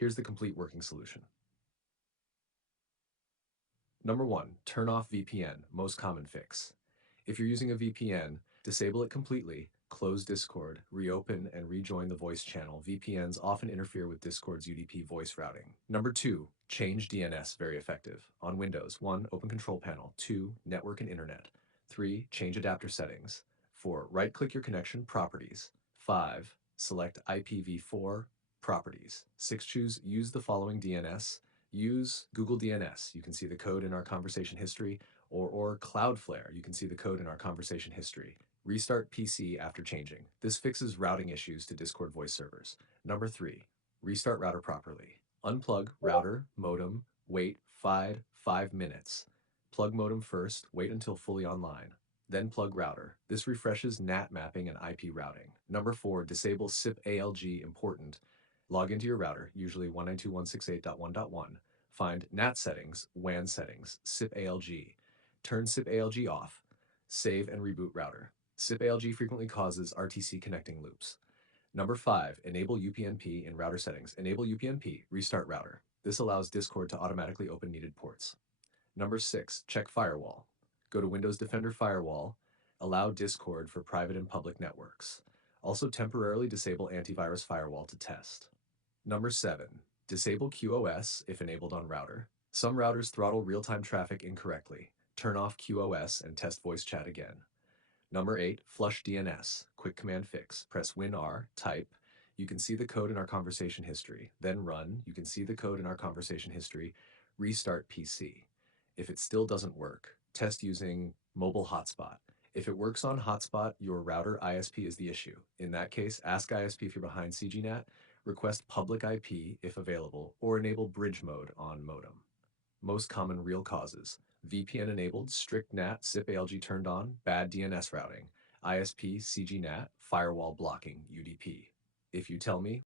Here's the complete working solution. Number one, turn off VPN, most common fix. If you're using a VPN, disable it completely, close Discord, reopen and rejoin the voice channel. VPNs often interfere with Discord's UDP voice routing. Number two, change DNS, very effective. On Windows, 1, open control panel, 2, network and internet, 3, change adapter settings, 4, right-click your connection, properties, 5, select IPv4, properties, 6, choose use the following DNS, use Google DNS. You can see the code in our conversation history, or Cloudflare. You can see the code in our conversation history. Restart PC after changing. This fixes routing issues to Discord voice servers. Number 3, restart router properly. Unplug router, modem, wait 5 minutes. Plug modem first, wait until fully online. Then plug router. This refreshes NAT mapping and IP routing. Number 4, disable SIP ALG, important. Log into your router, usually 192.168.1.1. Find NAT settings, WAN settings, SIP ALG. Turn SIP ALG off. Save and reboot router. SIP ALG frequently causes RTC connecting loops. Number 5, enable UPnP in router settings. Enable UPnP, restart router. This allows Discord to automatically open needed ports. Number 6, check firewall. Go to Windows Defender Firewall, allow Discord for private and public networks. Also temporarily disable antivirus firewall to test. Number 7, disable QoS if enabled on router. Some routers throttle real-time traffic incorrectly. Turn off QoS and test voice chat again. Number 8, flush DNS. Quick command fix. Press WinR, type. You can see the code in our conversation history. Then run. You can see the code in our conversation history. Restart PC. If it still doesn't work, test using mobile hotspot. If it works on hotspot, your router ISP is the issue. In that case, ask ISP if you're behind CGNAT, request public IP if available, or enable bridge mode on modem. Most common real causes: VPN enabled, strict NAT, SIP ALG turned on, bad DNS routing, ISP, CGNAT, firewall blocking, UDP. If you tell me,